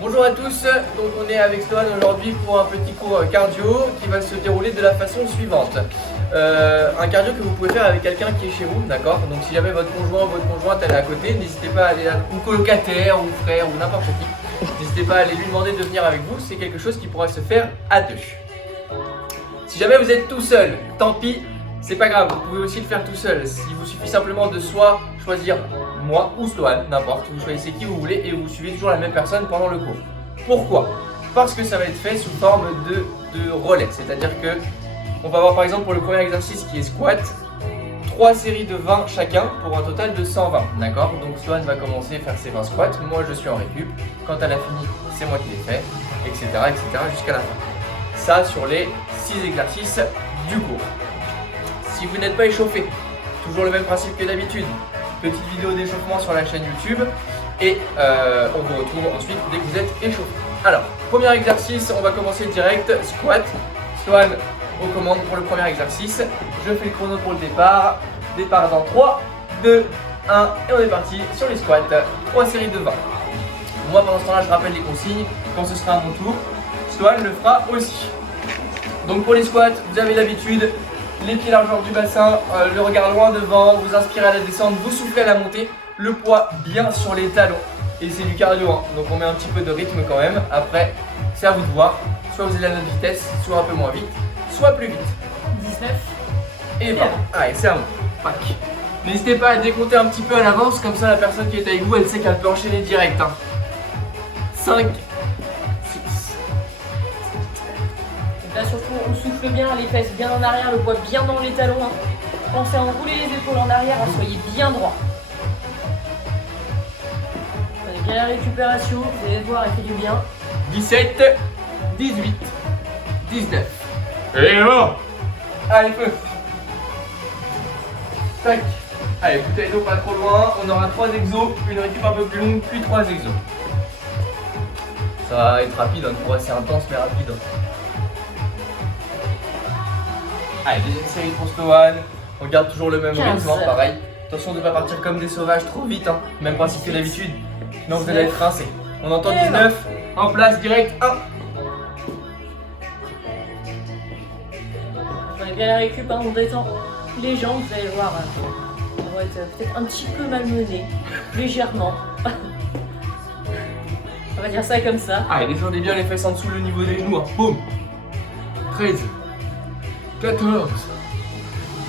Bonjour à tous, donc on est avec Sloan aujourd'hui pour un petit cours cardio qui va se dérouler de la façon suivante. Un cardio que vous pouvez faire avec quelqu'un qui est chez vous, d'accord? Donc si jamais votre conjoint ou votre conjointe elle est à côté, n'hésitez pas à aller ou colocataire ou frère ou n'importe qui, n'hésitez pas à aller lui demander de venir avec vous, c'est quelque chose qui pourra se faire à deux. Si jamais vous êtes tout seul, tant pis, c'est pas grave, vous pouvez aussi le faire tout seul. Il vous suffit simplement de soit choisir moi ou Sloan, n'importe, vous choisissez qui vous voulez et vous suivez toujours la même personne pendant le cours. Pourquoi? Parce que ça va être fait sous forme de relais, c'est-à-dire que on va voir par exemple pour le premier exercice qui est squat, 3 séries de 20 chacun pour un total de 120, d'accord? Donc Sloan va commencer à faire ses 20 squats, moi je suis en récup, quand elle a fini, c'est moi qui l'ai fait, etc. jusqu'à la fin. Ça sur les 6 exercices du cours. Si vous n'êtes pas échauffé, toujours le même principe que d'habitude, petite vidéo d'échauffement sur la chaîne YouTube et on vous retrouve ensuite dès que vous êtes échauffé. Alors, premier exercice, on va commencer direct, squat. Sloan aux commandes pour le premier exercice. Je fais le chrono pour le départ. Départ dans 3, 2, 1 et on est parti sur les squats. 3 séries de 20. Moi pendant ce temps-là, je rappelle les consignes. Quand ce sera à mon tour, Sloan le fera aussi. Donc pour les squats, vous avez l'habitude. Les pieds largeur du bassin, le regard loin devant, vous inspirez à la descente, vous soufflez à la montée, le poids bien sur les talons. Et c'est du cardio, hein. Donc on met un petit peu de rythme quand même. Après, c'est à vous de voir. Soit vous allez à notre vitesse, soit un peu moins vite, soit plus vite. 19. Et 20. Allez, c'est à moi. Pac. N'hésitez pas à décompter un petit peu à l'avance, comme ça la personne qui est avec vous, elle sait qu'elle peut enchaîner direct. 5. Là surtout on souffle bien, les fesses bien en arrière, le poids bien dans les talons. Hein. Pensez à enrouler les épaules en arrière, hein, soyez bien droit. Prenez bien la récupération, vous allez voir, elle fait du bien. 17, 18, 19. Et bon. Allez, feu. Tac. Allez, bouteille d'eau pas trop loin. On aura 3 exos, une récup un peu plus longue, puis 3 exos. Ça va être rapide, hein, pour assez intense mais rapide. Allez, deuxième série pour Sloan. On garde toujours le même 15. rythme, hein, pareil. Attention de ne pas partir comme des sauvages trop vite, hein. Même principe que d'habitude. Sinon vous allez être rincé. On entend 19. En place, direct, 1. Prenez bien la récup, hein, on détend les jambes, vous allez voir. On va être peut-être un petit peu malmené, légèrement. On va dire ça comme ça. Allez, descendez bien les fesses en dessous le niveau des genoux, hein. Boum. 13. 14,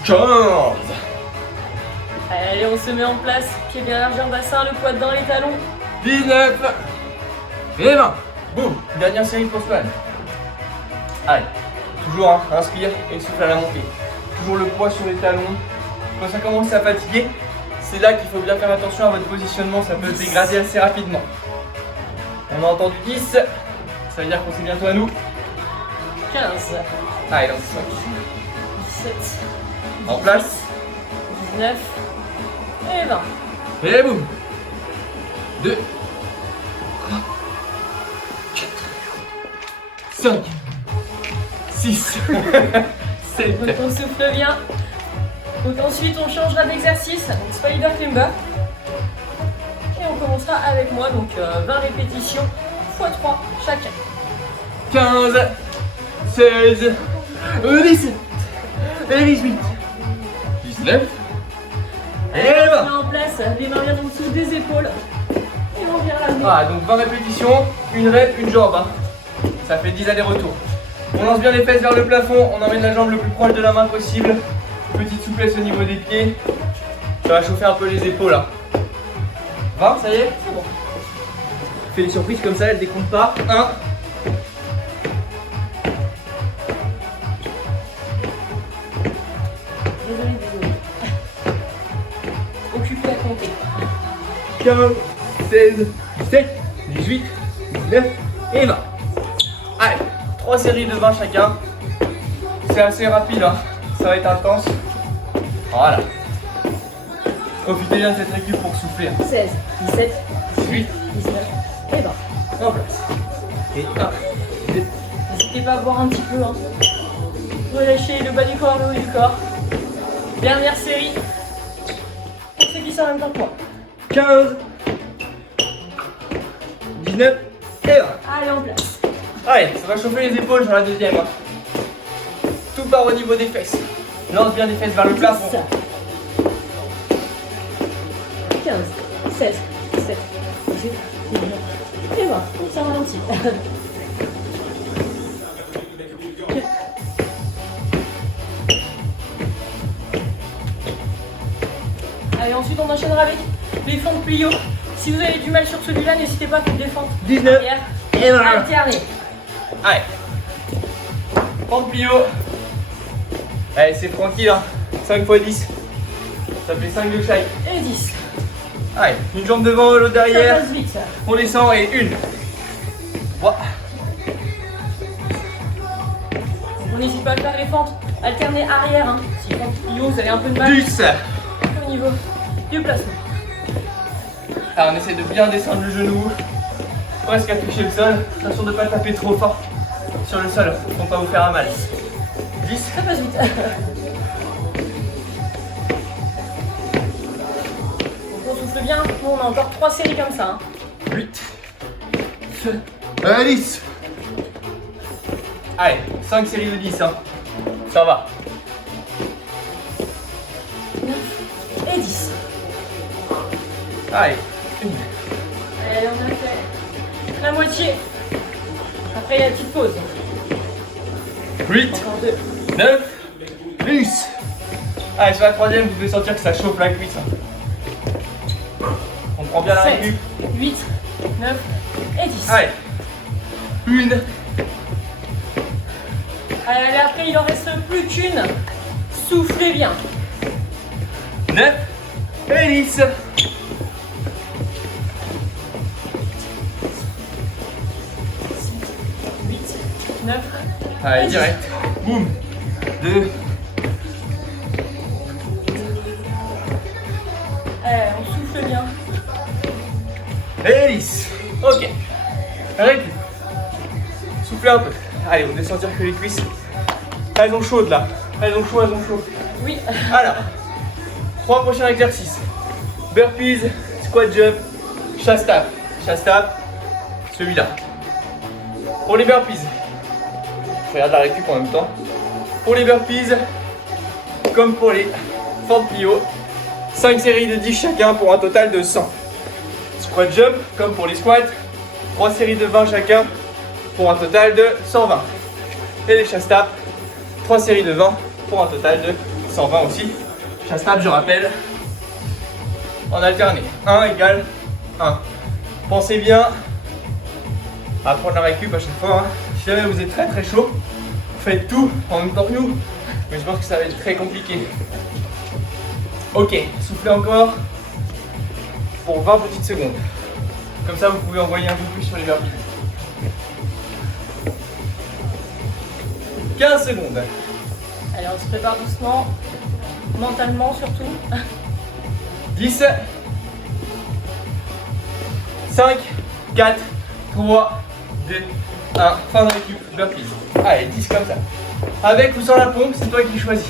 15. Allez, on se met en place, pied bien largeur bassin, le poids dans les talons. 19 et 20. Boum. Dernière série pour Sloan. Allez, toujours, hein, inspire et souffle à la montée. Toujours le poids sur les talons. Quand ça commence à fatiguer, c'est là qu'il faut bien faire attention à votre positionnement, ça peut se dégrader assez rapidement. On a entendu 10, ça veut dire qu'on s'est bientôt à nous. 15. Allez, donc 17. en place. 19. Et 20. Et boum. 2, 5, 6, 7. Donc on souffle bien. Donc ensuite on changera d'exercice, donc spider climber. Et on commencera avec moi, donc 20 répétitions x 3 chacun. 15, 16, 17, et 18, 19, et On 20. met en place, les mains bien en dessous des épaules. Et on vient ramener. Ah, donc 20 répétitions, une rep, une jambe. Hein. Ça fait 10 allers-retours. On lance bien les fesses vers le plafond, on emmène la jambe le plus proche de la main possible. Petite souplesse au niveau des pieds. Ça va chauffer un peu les épaules là. 20, ça y est? C'est bon. Fais des surprises comme ça, elle décompte pas. 1. Désolé. Occupé à compter. 15, 16, 17, 18, 19 et 20. Allez, 3 séries de 20 chacun. C'est assez rapide, hein. Ça va être intense. Voilà. Profitez bien de cette récup pour souffler. 16, 17, 18, 19 et 20. en place. Et 1, 2, N'hésitez pas à boire un petit peu. Hein. Relâchez le bas du corps, le haut du corps. Dernière série. Pour ceux qui sont en même temps que moi. 15, 19 Et voilà. Allez, en place. Allez, ça va chauffer les épaules sur la deuxième. Hein. Tout part au niveau des fesses. Lance bien les fesses vers le plafond. 15, 16, 17, 18, 19. Et voilà, ça ralentit. Allez, ensuite on enchaînera avec les fentes plio. Si vous avez du mal sur celui-là, n'hésitez pas à faire des fentes 19. arrière, Et voilà. alterner. Allez. Fente plio. Allez, c'est tranquille. Hein. 5 x 10. Ça fait 5 de chaque. Et 10. Allez, une jambe devant, l'autre Ça derrière. passe vite ça. On descend et une. Voilà. Donc on n'hésite pas à faire les fentes alterner arrière. Hein. Si fente plio, vous avez un peu de mal 10. au niveau du placement. Alors on essaie de bien descendre le genou, presque à toucher le sol. Attention de ne pas taper trop fort sur le sol pour ne pas vous faire un mal. 10. Ça passe vite. Donc on souffle bien. Nous on a encore 3 séries comme ça. Hein. 8. 10. Allez, 5 séries de 10. Hein. Ça va. 9 et 10. Allez, une. Allez, on a fait la moitié. Après il y a la petite pause. 8. Encore 2. 9. 10. Allez, sur la troisième, vous devez sentir que ça chauffe la cuisse. Hein. On prend bien la 7, récup. 8, 9 et 10. Allez. Une. Allez, après il en reste plus qu'une. Soufflez bien. 9. Et 10. 8, 9. Allez, direct. Boum. 2. Allez, on souffle bien. Et 10. Ok. Récup. Soufflez un peu. Allez, vous devez sentir que les cuisses, elles ont chaudes là. Elles ont chaud, elles ont chaud. Oui. Alors, 3 prochains exercices. Burpees, squat jump, chasse tap. Chasse tap, celui-là. Pour les burpees, je regarde la récup en même temps. Pour les burpees, comme pour les fentes plio, 5 séries de 10 chacun pour un total de 100. Squat jump, comme pour les squats, 3 séries de 20 chacun pour un total de 120. Et les chasse tap, 3 séries de 20 pour un total de 120 aussi. Chasse tap, je rappelle, en alterné. 1 égale 1. Pensez bien à prendre la récup à chaque fois. Hein. Si jamais vous êtes très très chaud, faites tout en même temps que nous. Mais je pense que ça va être très compliqué. Ok, soufflez encore pour 20 petites secondes. Comme ça, vous pouvez envoyer un peu plus sur les burpees. 15 secondes. Allez, on se prépare doucement. Mentalement surtout. 10. 5, 4, 3, 2, 1. Fin de récup, burpees. Allez, 10 comme ça. Avec ou sans la pompe, c'est toi qui choisis.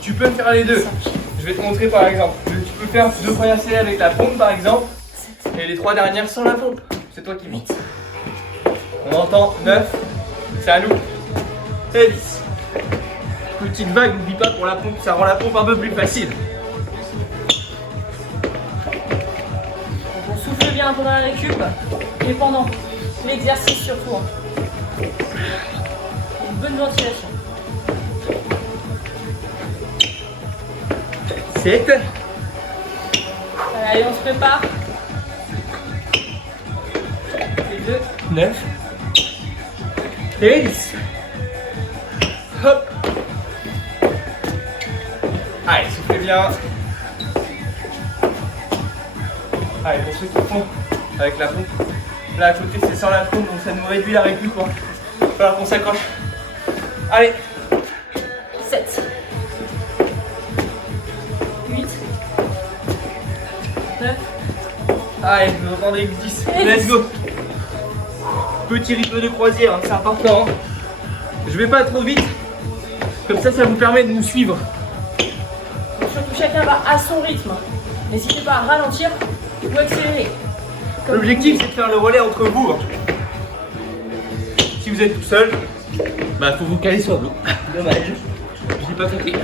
Tu peux faire les deux. Je vais te montrer par exemple. Tu peux faire 2 premières séries avec la pompe par exemple. Et les 3 dernières sans la pompe. C'est toi qui vis. On entend 9. C'est à nous. Et 10. Petite vague, n'oublie pas pour la pompe, ça rend la pompe un peu plus facile. Donc on souffle bien pendant la récup et pendant l'exercice surtout. Hein. Une bonne ventilation. 7. Allez, on se prépare. Et 2. 9. Et 10. Hop. Allez, soufflez bien. Allez, pour ceux qui font avec la pompe, là à côté c'est sans la pompe, donc ça nous réduit la récup quoi. Il va falloir qu'on s'accroche. Allez. 7. 8. 9. Allez, vous entendez 10. Et Let's 10. go. Petit rythme de croisière, hein, c'est important. Je vais pas trop vite. Comme ça vous permet de nous suivre. Donc surtout chacun va à son rythme. N'hésitez pas à ralentir ou accélérer. Comme L'objectif, c'est de faire le relais entre vous. Si vous êtes tout seul, bah faut vous caler sur l'eau. Dommage. J'ai pas compris.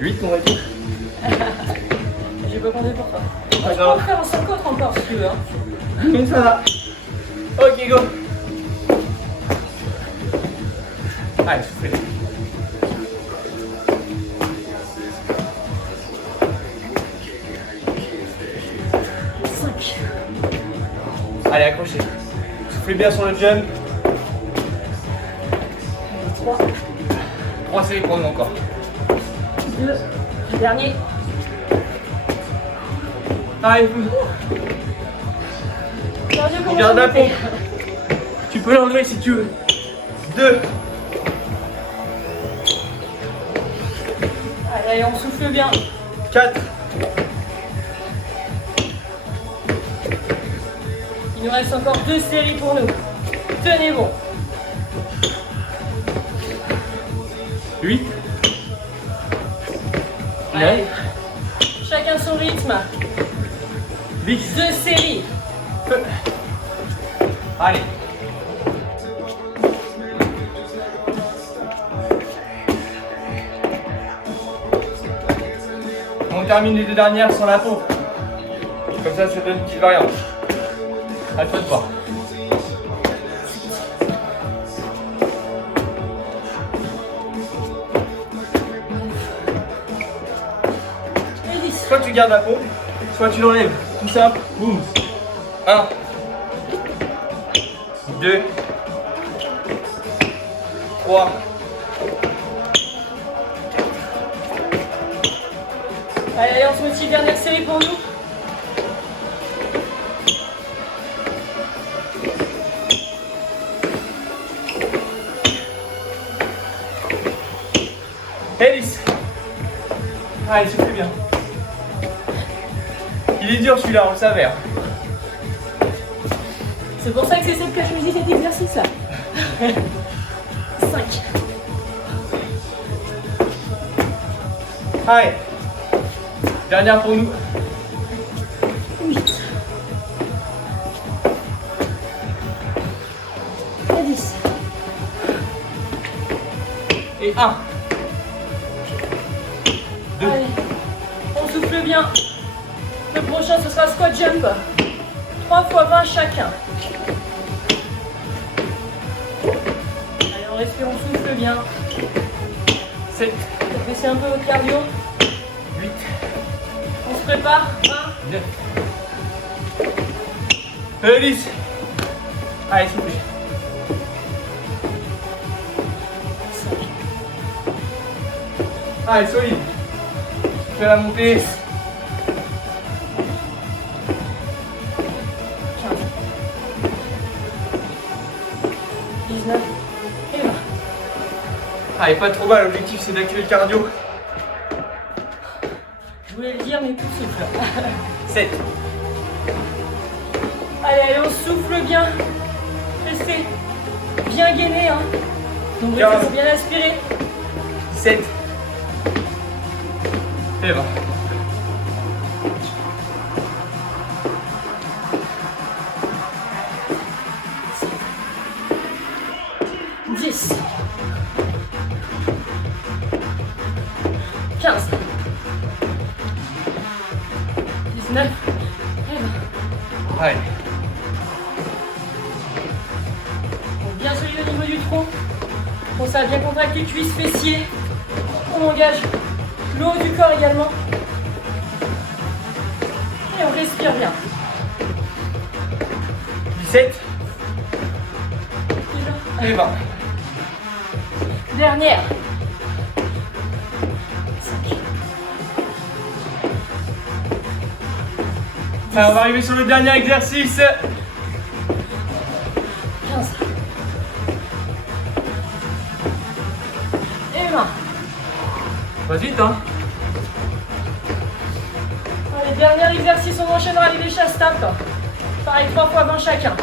8 on va dire. J'ai pas compté pour toi. Pas Je peux grave. en faire un 5 autres encore si tu veux. Hein. Donc ça va. Ok, go. Allez, soufflez. Allez, accrochez. Soufflez bien sur le jump. 3, 3 séries pour nous encore. 2, le dernier. Allez, Cardio, comment garde ça la me fait? pompe. Tu peux l'enlever si tu veux. 2. Allez, on souffle bien. 4. Il nous reste encore 2 séries pour nous. Tenez bon. 8. Allez. Chacun son rythme. 10. 2 séries. Allez. On termine les 2 dernières sans la pompe. Comme ça donne une petite variante. À toi de voir. Et 10. Soit tu gardes la pompe, soit tu l'enlèves. Tout simple. Boum. 1. 2. 3. 4. Allez, on se motive. Dernière série pour nous. 10. Allez, c'est bien. Il est dur celui-là, on le savait. Hein. C'est pour ça que c'est celle que je choisis cet exercice là. 5. Allez. Dernière pour nous. 8. Et 10. Et 1. 2. Allez, on souffle bien. Le prochain, ce sera squat jump. 3 fois 20 chacun. Allez, on respire, on souffle bien. 7. Baissez un peu votre cardio. 8. On se prépare. 20. 9. 10. Allez, soufflez. 5. Allez, solide. Fais la montée. 15. Et 20. Allez, pas trop mal, l'objectif c'est d'activer le cardio. Je voulais le dire, mais tout souffle. 7. Allez, on souffle bien. Restez bien gainé. Hein. Donc, 15. restez bien aspiré. 17. Et 20. Dix. 15. 19. Et 20. Allez. Donc, bien solide au niveau du tronc. Pour ça, bien contracter cuisses, fessiers. On engage le haut du corps également. Et on respire bien. 17. Et 20. Dernière. 5. Alors, on va arriver sur le dernier exercice. 15. Et 20. Vas-y, vite, hein. Allez, dernier exercice, on enchaînera les déchets stap. Pareil, 3 fois 20 chacun.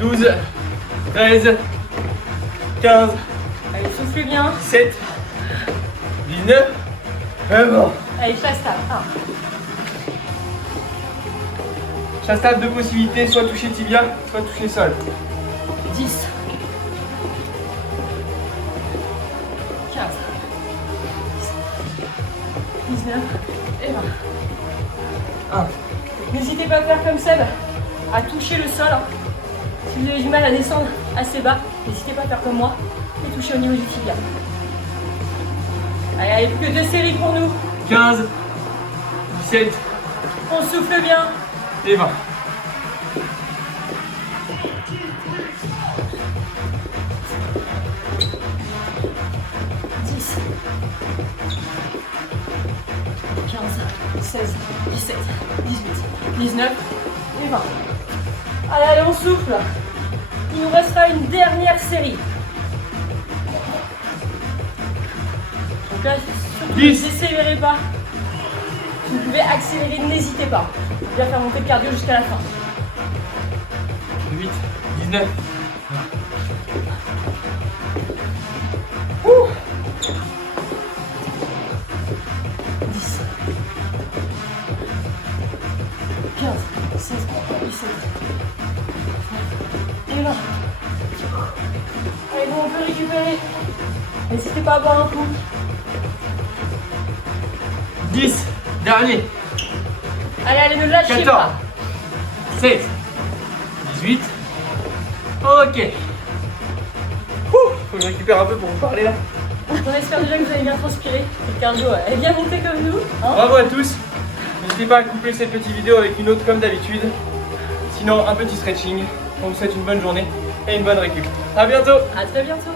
12. 13. 15. Allez, soufflez bien. 17. 19. Eh bon. Allez, chasse table. 1. Chasse table, deux possibilités, soit toucher tibia, soit toucher sol. 10. 15. 19 et 20. 1. N'hésitez pas à faire comme Seb, à toucher le sol. Si vous avez du mal à descendre assez bas, n'hésitez pas à faire comme moi et toucher au niveau du tibia. Allez, allez, plus que 2 séries pour nous. 15, 17 On souffle bien. et 20. 10, 15, 16, 17, 18, 19 et 20. Allez, allez, on souffle. Il nous restera une dernière série. Donc là, surtout, ne 10. décélérez pas. Si vous pouvez accélérer, n'hésitez pas. Bien faire monter le cardio jusqu'à la fin. 8, 19. Ouh. 10, 15, 16, 17, et 20. Allez, bon, on peut récupérer. N'hésitez pas à boire un coup. 10, dernier. Allez, allez, ne lâchez 14, pas. 16, 18. Ok. Faut que je récupère un peu pour vous parler là. On espère déjà que vous avez bien transpiré. Le cardio est bien monté comme nous. Hein. Bravo à tous. N'hésitez pas à coupler cette petite vidéo avec une autre comme d'habitude. Sinon, un petit stretching. On vous souhaite une bonne journée et une bonne récup. A bientôt. À très bientôt.